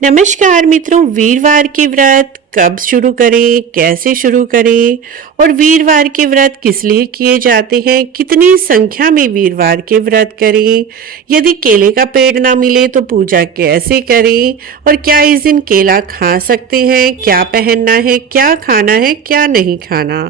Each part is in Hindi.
नमस्कार मित्रों, वीरवार के व्रत कब शुरू करें, कैसे शुरू करें और वीरवार के व्रत किस लिए किए जाते हैं, कितनी संख्या में वीरवार के व्रत करें, यदि केले का पेड़ ना मिले तो पूजा कैसे करें और क्या इस दिन केला खा सकते हैं, क्या पहनना है, क्या खाना है, क्या नहीं खाना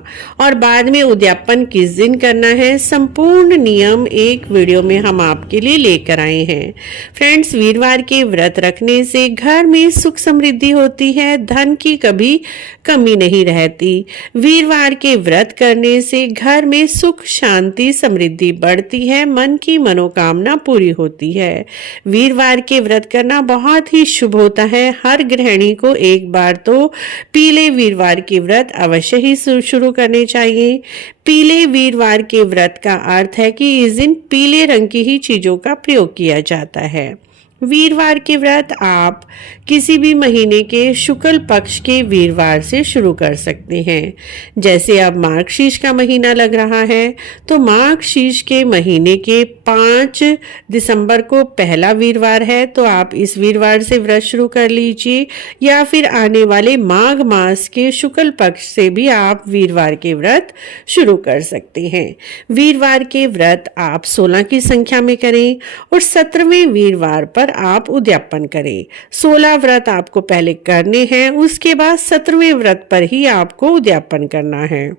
और बाद में उद्यापन किस दिन करना है, संपूर्ण नियम एक वीडियो में हम आपके लिए लेकर आए हैं। फ्रेंड्स, वीरवार के व्रत रखने से घर में सुख समृद्धि होती है, धन की कभी कमी नहीं रहती। वीरवार के व्रत करने से घर में सुख शांति समृद्धि बढ़ती है, मन की मनोकामना पूरी होती है। वीरवार के व्रत करना बहुत ही शुभ होता है। हर गृहिणी को एक बार तो पीले वीरवार के व्रत अवश्य ही शुरू करने चाहिए। पीले वीरवार के व्रत का अर्थ है कि इस दिन पीले रंग की ही चीजों का प्रयोग किया जाता है। वीरवार के व्रत आप किसी भी महीने के शुक्ल पक्ष के वीरवार से शुरू कर सकते हैं। जैसे अब मार्गशीर्ष का महीना लग रहा है तो मार्गशीर्ष के महीने के 5 दिसंबर को पहला वीरवार है, तो आप इस वीरवार से व्रत शुरू कर लीजिए, या फिर आने वाले माघ मास के शुक्ल पक्ष से भी आप वीरवार के व्रत शुरू कर सकते हैं। वीरवार के व्रत आप 16 की संख्या में करें और 17वें वीरवार पर आप उद्यापन करें। 16 व्रत आपको पहले करने हैं, उसके बाद 17वें व्रत पर ही आपको उद्यापन करना है।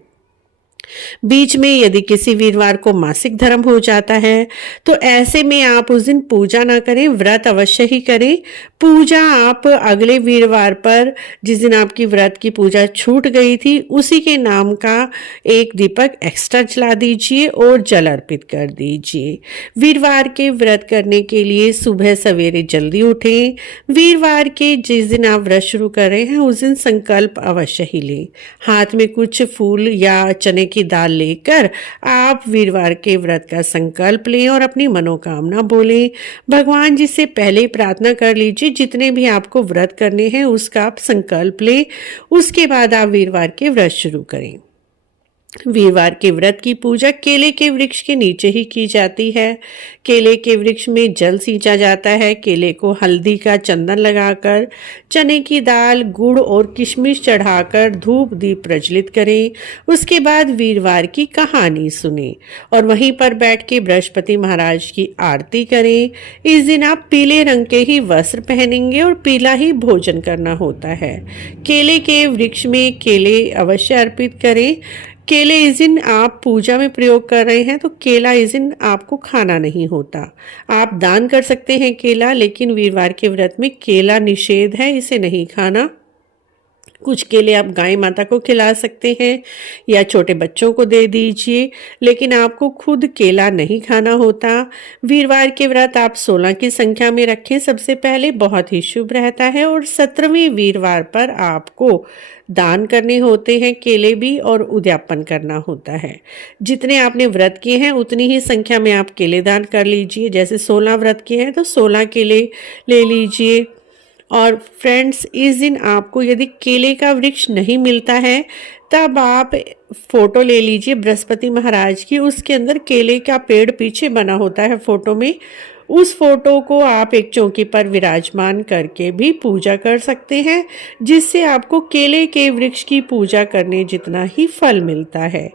बीच में यदि किसी वीरवार को मासिक धर्म हो जाता है तो ऐसे में आप उस दिन पूजा ना करें, व्रत अवश्य ही करें। पूजा आप अगले वीरवार पर, जिस दिन आपकी व्रत की पूजा छूट गई थी, उसी के नाम का एक दीपक एक्स्ट्रा जला दीजिए और जल अर्पित कर दीजिए। वीरवार के व्रत करने के लिए सुबह सवेरे जल्दी उठें। वीरवार के जिस दिन आप व्रत शुरू कर रहे हैं उस दिन संकल्प अवश्य ही लें। हाथ में कुछ फूल या चने की दाल लेकर आप वीरवार के व्रत का संकल्प लें और अपनी मनोकामना बोलें। भगवान जी से पहले प्रार्थना कर लीजिए, जितने भी आपको व्रत करने हैं उसका आप संकल्प लें, उसके बाद आप वीरवार के व्रत शुरू करें। वीरवार के व्रत की पूजा केले के वृक्ष के नीचे ही की जाती है। केले के वृक्ष में जल सींचा जाता है। केले को हल्दी का चंदन लगाकर, चने की दाल, गुड़ और किशमिश चढ़ाकर धूप दीप प्रज्वलित करें। उसके बाद वीरवार की कहानी सुने और वहीं पर बैठ के बृहस्पति महाराज की आरती करें। इस दिन आप पीले रंग के ही वस्त्र पहनेंगे और पीला ही भोजन करना होता है। केले के वृक्ष में केले अवश्य अर्पित करें। केले इस दिन आप पूजा में प्रयोग कर रहे हैं तो केला इस दिन आपको खाना नहीं होता। आप दान कर सकते हैं केला, लेकिन वीरवार के व्रत में केला निषेध है, इसे नहीं खाना। कुछ केले आप गाय माता को खिला सकते हैं या छोटे बच्चों को दे दीजिए, लेकिन आपको खुद केला नहीं खाना होता। वीरवार के व्रत आप 16 की संख्या में रखें सबसे पहले, बहुत ही शुभ रहता है। और 17वें वीरवार पर आपको दान करने होते हैं केले भी, और उद्यापन करना होता है। जितने आपने व्रत किए हैं उतनी ही संख्या में आप केले दान कर लीजिए। जैसे 16 व्रत किए हैं तो 16 केले ले लीजिए। और फ्रेंड्स, इस दिन आपको यदि केले का वृक्ष नहीं मिलता है तब आप फोटो ले लीजिए बृहस्पति महाराज की, उसके अंदर केले का पेड़ पीछे बना होता है फोटो में। उस फोटो को आप एक चौकी पर विराजमान करके भी पूजा कर सकते हैं, जिससे आपको केले के वृक्ष की पूजा करने जितना ही फल मिलता है।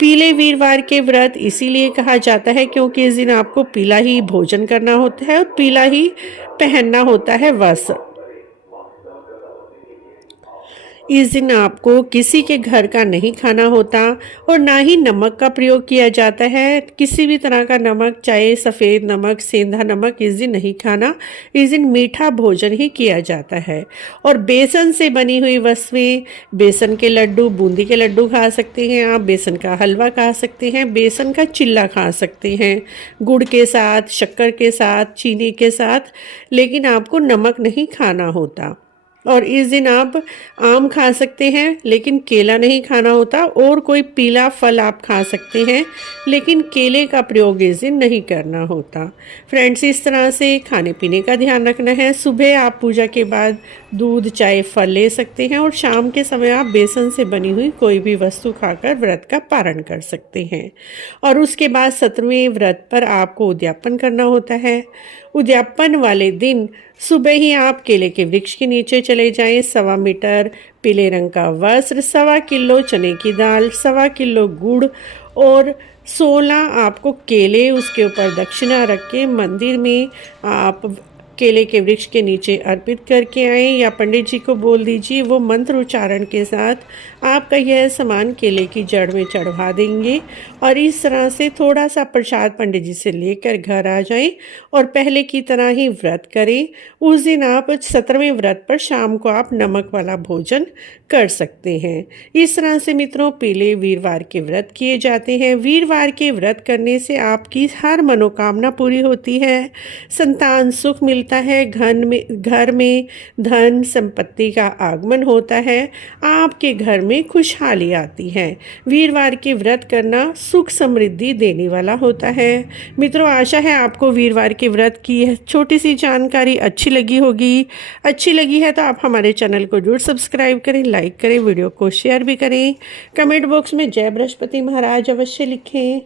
पीले वीरवार के व्रत इसीलिए कहा जाता है क्योंकि इस दिन आपको पीला ही भोजन करना होता है और पीला ही पहनना होता है वस्त्र। इस दिन आपको किसी के घर का नहीं खाना होता और ना ही नमक का प्रयोग किया जाता है। किसी भी तरह का नमक, चाहे सफ़ेद नमक, सेंधा नमक, इस दिन नहीं खाना। इस दिन मीठा भोजन ही किया जाता है। और बेसन से बनी हुई वस्तुएं, बेसन के लड्डू, बूंदी के लड्डू खा सकते हैं आप, बेसन का हलवा खा सकते हैं, बेसन का चिल्ला खा सकते हैं, गुड़ के साथ, शक्कर के साथ, चीनी के साथ, लेकिन आपको नमक नहीं खाना होता। और इस दिन आप आम खा सकते हैं लेकिन केला नहीं खाना होता, और कोई पीला फल आप खा सकते हैं लेकिन केले का प्रयोग इस दिन नहीं करना होता। फ्रेंड्स, इस तरह से खाने पीने का ध्यान रखना है। सुबह आप पूजा के बाद दूध, चाय, फल ले सकते हैं और शाम के समय आप बेसन से बनी हुई कोई भी वस्तु खाकर व्रत का पारण कर सकते हैं। और उसके बाद 17वें व्रत पर आपको उद्यापन करना होता है। उद्यापन वाले दिन सुबह ही आप केले के वृक्ष के नीचे चले जाएं। 1.25 मीटर पीले रंग का वस्त्र, 1.25 किलो चने की दाल, 1.25 किलो गुड़ और 16 आपको केले, उसके ऊपर दक्षिणा रख के मंदिर में आप केले के वृक्ष के नीचे अर्पित करके आएँ, या पंडित जी को बोल दीजिए वो मंत्र उच्चारण के साथ आपका यह सामान केले की जड़ में चढ़वा देंगे। और इस तरह से थोड़ा सा प्रसाद पंडित जी से लेकर घर आ जाएं और पहले की तरह ही व्रत करें। उस दिन आप 17वें व्रत पर शाम को आप नमक वाला भोजन कर सकते हैं। इस तरह से मित्रों पीले वीरवार के व्रत किए जाते हैं। वीरवार के व्रत करने से आपकी हर मनोकामना पूरी होती है, संतान सुख मिलता है, घर में धन संपत्ति का आगमन होता है, आपके घर में खुशहाली आती है। वीरवार के व्रत करना सुख समृद्धि देने वाला होता है। मित्रों आशा है आपको वीरवार के व्रत की छोटी सी जानकारी अच्छी लगी होगी। अच्छी लगी है तो आप हमारे चैनल को जरूर सब्सक्राइब करें, लाइक करें, वीडियो को शेयर भी करें। कमेंट बॉक्स में जय बृहस्पति महाराज अवश्य लिखें।